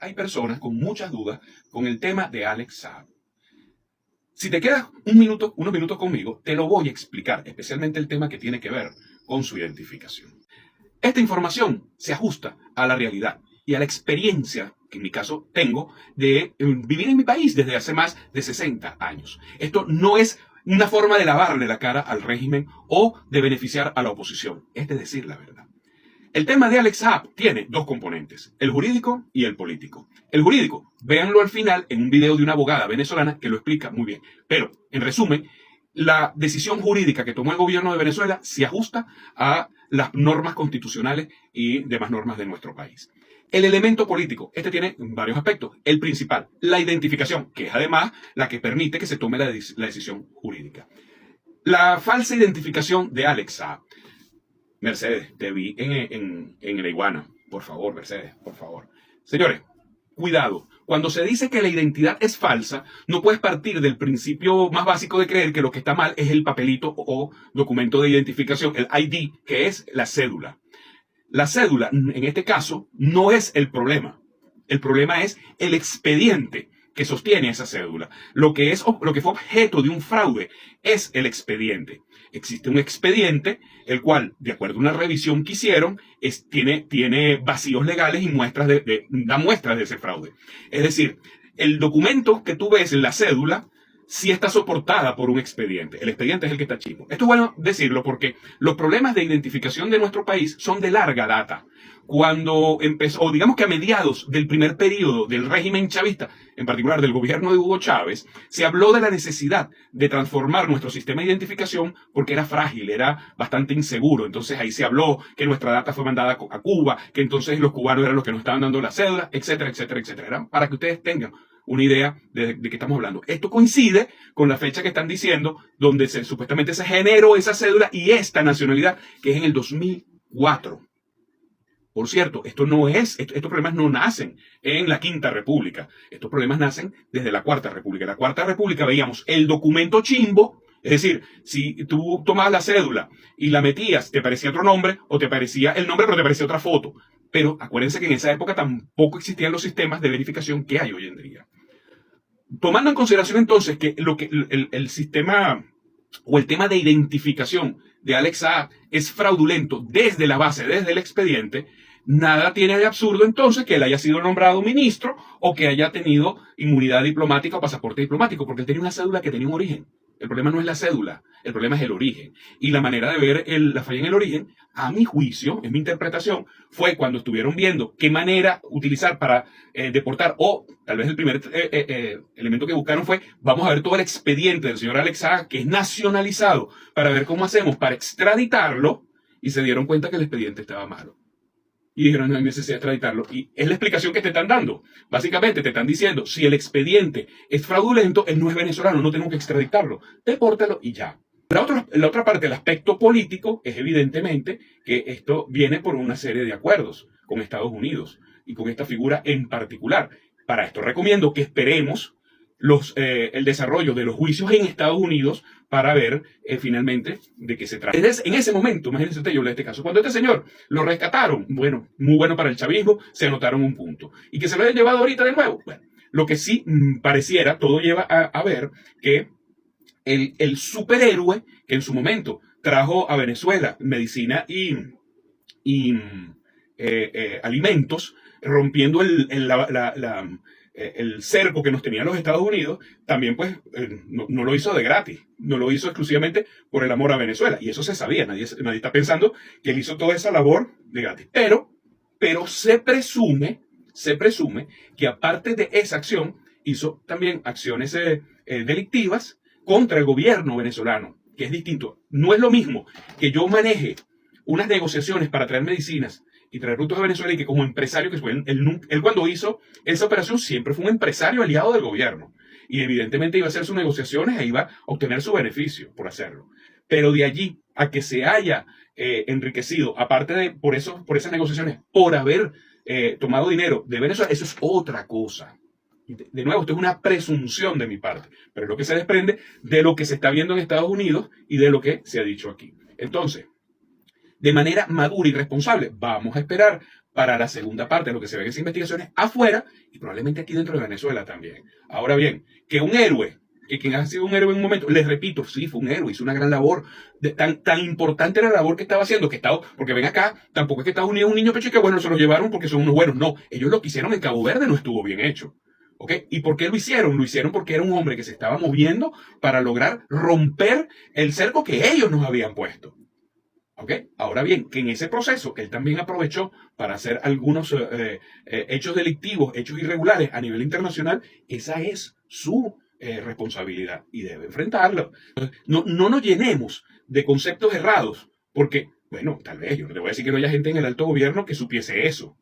Hay personas con muchas dudas con el tema de Alex Saab. Si te quedas unos minutos conmigo, te lo voy a explicar, especialmente el tema que tiene que ver con su identificación. Esta información se ajusta a la realidad y a la experiencia que en mi caso tengo de vivir en mi país desde hace más de 60 años. Esto no es una forma de lavarle la cara al régimen o de beneficiar a la oposición, es de decir la verdad. El tema de Alex Saab tiene dos componentes, el jurídico y el político. El jurídico, véanlo al final en un video de una abogada venezolana que lo explica muy bien. Pero, en resumen, la decisión jurídica que tomó el gobierno de Venezuela se ajusta a las normas constitucionales y demás normas de nuestro país. El elemento político, este tiene varios aspectos. El principal, la identificación, que es además la que permite que se tome la decisión jurídica. La falsa identificación de Alex Saab. Mercedes, te vi en la iguana. Por favor, Mercedes, por favor. Señores, cuidado. Cuando se dice que la identidad es falsa, no puedes partir del principio más básico de creer que lo que está mal es el papelito o documento de identificación, el ID, que es la cédula. La cédula, en este caso, no es el problema. El problema es el expediente que sostiene esa cédula. Lo que fue objeto de un fraude es el expediente. Existe un expediente, el cual, de acuerdo a una revisión que hicieron, tiene vacíos legales y da muestras de ese fraude. Es decir, el documento que tú ves en la cédula sí está soportada por un expediente. El expediente es el que está chico. Esto es bueno decirlo porque los problemas de identificación de nuestro país son de larga data. Cuando empezó, o digamos que a mediados del primer periodo del régimen chavista, en particular del gobierno de Hugo Chávez, se habló de la necesidad de transformar nuestro sistema de identificación porque era frágil, era bastante inseguro. Entonces ahí se habló que nuestra data fue mandada a Cuba, que entonces los cubanos eran los que nos estaban dando la cédula, etcétera, etcétera, etcétera. Era para que ustedes tengan una idea de qué estamos hablando. Esto coincide con la fecha que están diciendo, donde supuestamente se generó esa cédula y esta nacionalidad, que es en el 2004. Por cierto, estos problemas no nacen en la Quinta República. Estos problemas nacen desde la Cuarta República. En la Cuarta República veíamos el documento chimbo, es decir, si tú tomabas la cédula y la metías, te parecía otro nombre, o te parecía el nombre, pero te parecía otra foto. Pero acuérdense que en esa época tampoco existían los sistemas de verificación que hay hoy en día. Tomando en consideración entonces que el sistema o el tema de identificación de Alex Saab es fraudulento desde la base, desde el expediente, nada tiene de absurdo entonces que él haya sido nombrado ministro o que haya tenido inmunidad diplomática o pasaporte diplomático, porque él tenía una cédula que tenía un origen. El problema no es la cédula, el problema es el origen. Y la manera de ver la falla en el origen, a mi juicio, en mi interpretación, fue cuando estuvieron viendo qué manera utilizar para deportar, o tal vez el primer elemento que buscaron fue, vamos a ver todo el expediente del señor Alex Saab, que es nacionalizado, para ver cómo hacemos para extraditarlo, y se dieron cuenta que el expediente estaba malo. Y dijeron, no hay necesidad de extraditarlo. Y es la explicación que te están dando. Básicamente te están diciendo, si el expediente es fraudulento, él no es venezolano, no tenemos que extraditarlo. Depórtalo y ya. La otra parte, el aspecto político, es evidentemente que esto viene por una serie de acuerdos con Estados Unidos y con esta figura en particular. Para esto recomiendo que esperemos el desarrollo de los juicios en Estados Unidos para ver finalmente de qué se trata. En ese momento, imagínense usted, yo en este caso, cuando este señor lo rescataron, bueno, muy bueno para el chavismo, se anotaron un punto. Y que se lo hayan llevado ahorita de nuevo. Bueno, lo que sí pareciera, todo lleva a ver que el superhéroe que en su momento trajo a Venezuela medicina y alimentos, rompiendo el cerco que nos tenían los Estados Unidos, también pues no lo hizo de gratis, no lo hizo exclusivamente por el amor a Venezuela, y eso se sabía, nadie está pensando que él hizo toda esa labor de gratis, pero se presume que aparte de esa acción, hizo también acciones delictivas contra el gobierno venezolano, que es distinto. No es lo mismo que yo maneje unas negociaciones para traer medicinas y traer productos a Venezuela, y que como empresario, que fue él cuando hizo esa operación siempre fue un empresario aliado del gobierno, y evidentemente iba a hacer sus negociaciones e iba a obtener su beneficio por hacerlo. Pero de allí a que se haya enriquecido, aparte de por esas negociaciones, por haber tomado dinero de Venezuela, eso es otra cosa. De nuevo, esto es una presunción de mi parte, pero es lo que se desprende de lo que se está viendo en Estados Unidos y de lo que se ha dicho aquí. Entonces, de manera madura y responsable. Vamos a esperar para la segunda parte de lo que se ve en esas investigaciones afuera y probablemente aquí dentro de Venezuela también. Ahora bien, que un héroe, que quien ha sido un héroe en un momento, les repito, sí, fue un héroe, hizo una gran labor, tan importante era la labor que estaba haciendo, porque ven acá, tampoco es que Estados Unidos es un niño pecho y que bueno, se los llevaron porque son unos buenos, no, ellos lo que hicieron en Cabo Verde no estuvo bien hecho. ¿Ok? ¿Y por qué lo hicieron? Lo hicieron porque era un hombre que se estaba moviendo para lograr romper el cerco que ellos nos habían puesto. ¿Ok? Ahora bien, que en ese proceso él también aprovechó para hacer algunos hechos delictivos, hechos irregulares a nivel internacional, esa es su responsabilidad y debe enfrentarlo. No nos llenemos de conceptos errados, porque, bueno, tal vez yo no te voy a decir que no haya gente en el alto gobierno que supiese eso,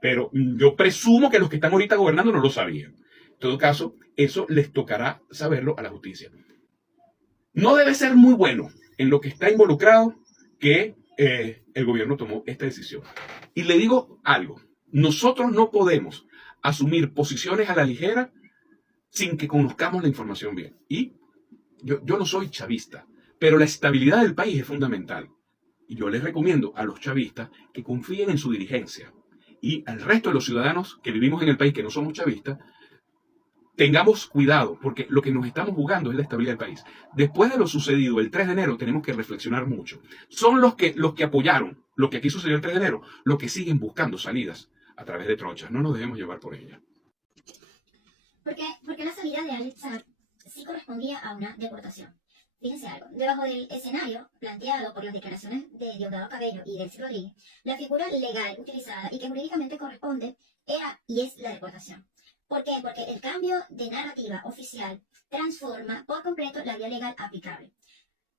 pero yo presumo que los que están ahorita gobernando no lo sabían. En todo caso, eso les tocará saberlo a la justicia. No debe ser muy bueno en lo que está involucrado que el gobierno tomó esta decisión. Y le digo algo, nosotros no podemos asumir posiciones a la ligera sin que conozcamos la información bien. Y yo no soy chavista, pero la estabilidad del país es fundamental. Y yo les recomiendo a los chavistas que confíen en su dirigencia y al resto de los ciudadanos que vivimos en el país que no somos chavistas, tengamos cuidado, porque lo que nos estamos jugando es la estabilidad del país. Después de lo sucedido el 3 de enero, tenemos que reflexionar mucho. Son los que apoyaron lo que aquí sucedió el 3 de enero, los que siguen buscando salidas a través de trochas. No nos dejemos llevar por ella. Porque la salida de Alex Saab sí correspondía a una deportación. Fíjense algo, debajo del escenario planteado por las declaraciones de Diosdado Cabello y Delcy Rodríguez, la figura legal utilizada y que jurídicamente corresponde era y es la deportación. ¿Por qué? Porque el cambio de narrativa oficial transforma por completo la vía legal aplicable.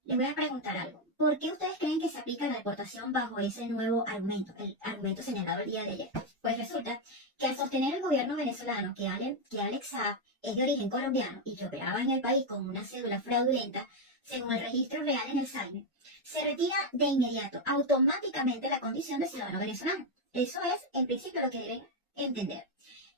Les voy a preguntar algo. ¿Por qué ustedes creen que se aplica la deportación bajo ese nuevo argumento, el argumento señalado el día de ayer? Pues resulta que al sostener el gobierno venezolano que Alex Saab es de origen colombiano y que operaba en el país con una cédula fraudulenta, según el registro real en el SAIME, se retira de inmediato, automáticamente, la condición de ciudadano venezolano. Eso es, en principio, lo que deben entender.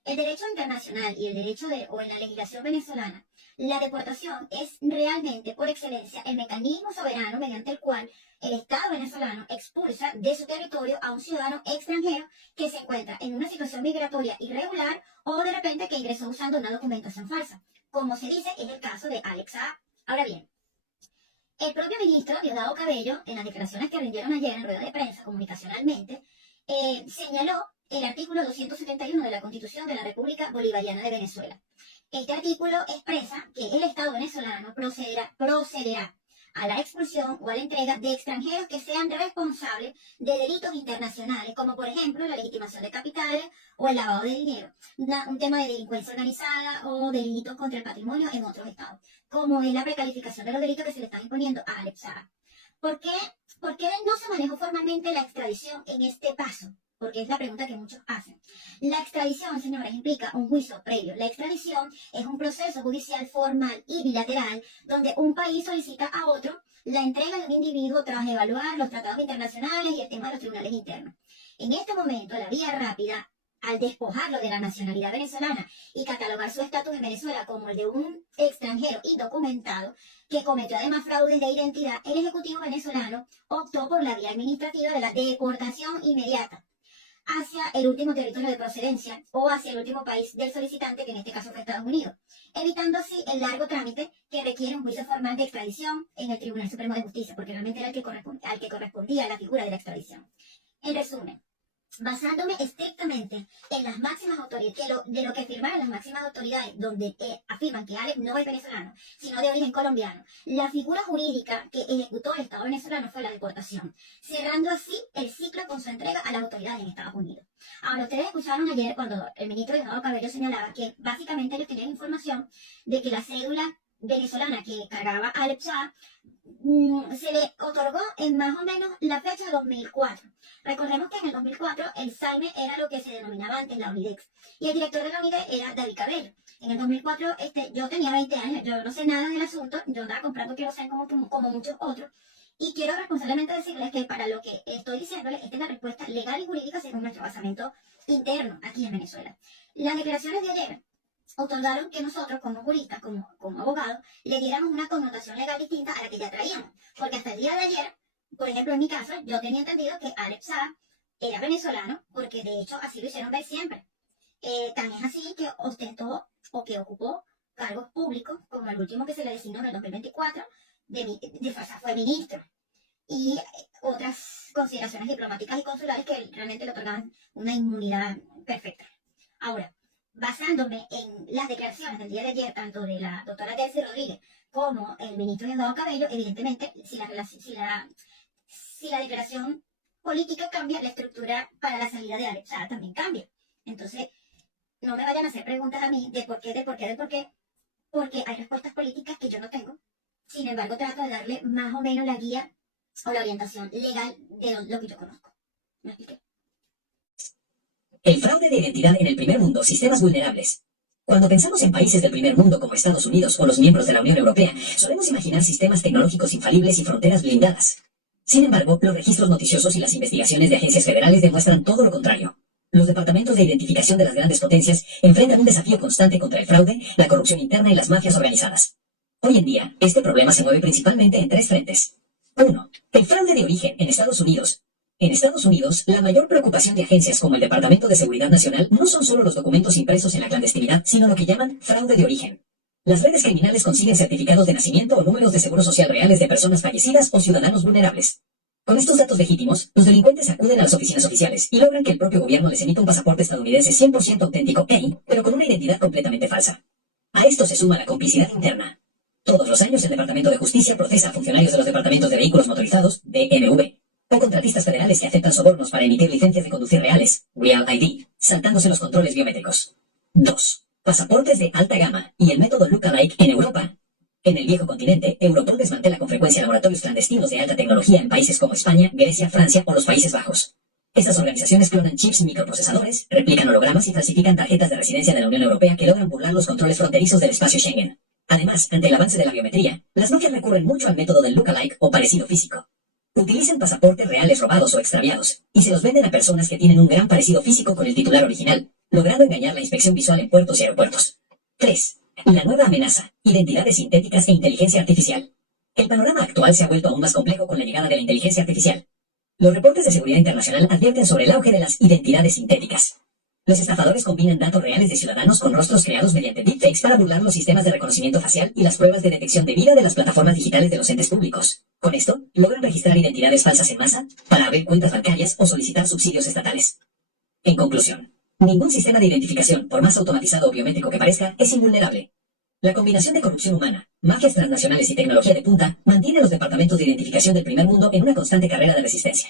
El derecho internacional y el derecho o en la legislación venezolana, la deportación es realmente, por excelencia, el mecanismo soberano mediante el cual el Estado venezolano expulsa de su territorio a un ciudadano extranjero que se encuentra en una situación migratoria irregular o de repente que ingresó usando una documentación falsa. Como se dice, es el caso de Alex Saab. Ahora bien, el propio ministro Diosdado Cabello, en las declaraciones que rindieron ayer en rueda de prensa comunicacionalmente, señaló el artículo 271 de la Constitución de la República Bolivariana de Venezuela. Este artículo expresa que el Estado venezolano procederá a la expulsión o a la entrega de extranjeros que sean responsables de delitos internacionales, como por ejemplo la legitimación de capitales o el lavado de dinero, un tema de delincuencia organizada o delitos contra el patrimonio en otros estados, como es la precalificación de los delitos que se le están imponiendo a Alex Saab. ¿Por qué no se manejó formalmente la extradición en este paso? Porque es la pregunta que muchos hacen. La extradición, señores, implica un juicio previo. La extradición es un proceso judicial formal y bilateral donde un país solicita a otro la entrega de un individuo tras evaluar los tratados internacionales y el tema de los tribunales internos. En este momento, la vía rápida, al despojarlo de la nacionalidad venezolana y catalogar su estatus en Venezuela como el de un extranjero indocumentado, que cometió además fraudes de identidad, el Ejecutivo venezolano optó por la vía administrativa de la deportación inmediata hacia el último territorio de procedencia o hacia el último país del solicitante, que en este caso fue Estados Unidos, evitando así el largo trámite que requiere un juicio formal de extradición en el Tribunal Supremo de Justicia, porque realmente era al que correspondía la figura de la extradición. En resumen, basándome estrictamente en las máximas autoridades, de lo que firmaron las máximas autoridades, donde afirman que Alex no es venezolano, sino de origen colombiano, la figura jurídica que ejecutó el Estado venezolano fue la deportación, cerrando así el ciclo con su entrega a las autoridades en Estados Unidos. Ahora, ustedes escucharon ayer cuando el ministro Diosdado Cabello señalaba que básicamente ellos tenían información de que la cédula venezolana que cargaba Alex Saab se le otorgó en más o menos la fecha de 2004. Recordemos que en el 2004 el SAIME era lo que se denominaba antes la UNIDEX y el director de la UNIDEX era David Cabello. En el 2004 yo tenía 20 años, yo no sé nada del asunto, yo andaba comprando queroseno como muchos otros, y quiero responsablemente decirles que para lo que estoy diciéndoles, esta es la respuesta legal y jurídica según nuestro basamento interno aquí en Venezuela. Las declaraciones de ayer otorgaron que nosotros como juristas, como abogados, le diéramos una connotación legal distinta a la que ya traíamos, porque hasta el día de ayer Por ejemplo, en mi caso, yo tenía entendido que Alex Saab era venezolano, porque de hecho así lo hicieron ver siempre. Tan es así que ostentó o que ocupó cargos públicos, como el último que se le designó en el 2024, o sea, fue ministro. Y otras consideraciones diplomáticas y consulares que realmente le otorgaban una inmunidad perfecta. Ahora, basándome en las declaraciones del día de ayer, tanto de la doctora Delcy Rodríguez como el ministro Diosdado Cabello, evidentemente, si la declaración política cambia, la estructura para la salida de Alex Saab también cambia. Entonces, no me vayan a hacer preguntas a mí de por qué, porque hay respuestas políticas que yo no tengo. Sin embargo, trato de darle más o menos la guía o la orientación legal de lo que yo conozco. ¿Me expliqué? El fraude de identidad en el primer mundo, sistemas vulnerables. Cuando pensamos en países del primer mundo como Estados Unidos o los miembros de la Unión Europea, solemos imaginar sistemas tecnológicos infalibles y fronteras blindadas. Sin embargo, los registros noticiosos y las investigaciones de agencias federales demuestran todo lo contrario. Los departamentos de identificación de las grandes potencias enfrentan un desafío constante contra el fraude, la corrupción interna y las mafias organizadas. Hoy en día, este problema se mueve principalmente en tres frentes. 1. El fraude de origen en Estados Unidos. En Estados Unidos, la mayor preocupación de agencias como el Departamento de Seguridad Nacional no son solo los documentos impresos en la clandestinidad, sino lo que llaman fraude de origen. Las redes criminales consiguen certificados de nacimiento o números de seguro social reales de personas fallecidas o ciudadanos vulnerables. Con estos datos legítimos, los delincuentes acuden a las oficinas oficiales y logran que el propio gobierno les emita un pasaporte estadounidense 100% auténtico pero con una identidad completamente falsa. A esto se suma la complicidad interna. Todos los años el Departamento de Justicia procesa a funcionarios de los departamentos de vehículos motorizados, DMV, o contratistas federales que aceptan sobornos para emitir licencias de conducir reales, Real ID, saltándose los controles biométricos. 2. Pasaportes de alta gama y el método lookalike en Europa. En el viejo continente, Europol desmantela con frecuencia laboratorios clandestinos de alta tecnología en países como España, Grecia, Francia o los Países Bajos. Estas organizaciones clonan chips y microprocesadores, replican hologramas y falsifican tarjetas de residencia de la Unión Europea que logran burlar los controles fronterizos del espacio Schengen. Además, ante el avance de la biometría, las mafias recurren mucho al método del lookalike o parecido físico. Utilizan pasaportes reales robados o extraviados, y se los venden a personas que tienen un gran parecido físico con el titular original, logrando engañar la inspección visual en puertos y aeropuertos. 3. La nueva amenaza, identidades sintéticas e inteligencia artificial. El panorama actual se ha vuelto aún más complejo con la llegada de la inteligencia artificial. Los reportes de seguridad internacional advierten sobre el auge de las identidades sintéticas. Los estafadores combinan datos reales de ciudadanos con rostros creados mediante deepfakes para burlar los sistemas de reconocimiento facial y las pruebas de detección de vida de las plataformas digitales de los entes públicos. Con esto, logran registrar identidades falsas en masa para abrir cuentas bancarias o solicitar subsidios estatales. En conclusión, ningún sistema de identificación, por más automatizado o biométrico que parezca, es invulnerable. La combinación de corrupción humana, mafias transnacionales y tecnología de punta mantiene a los departamentos de identificación del primer mundo en una constante carrera de resistencia.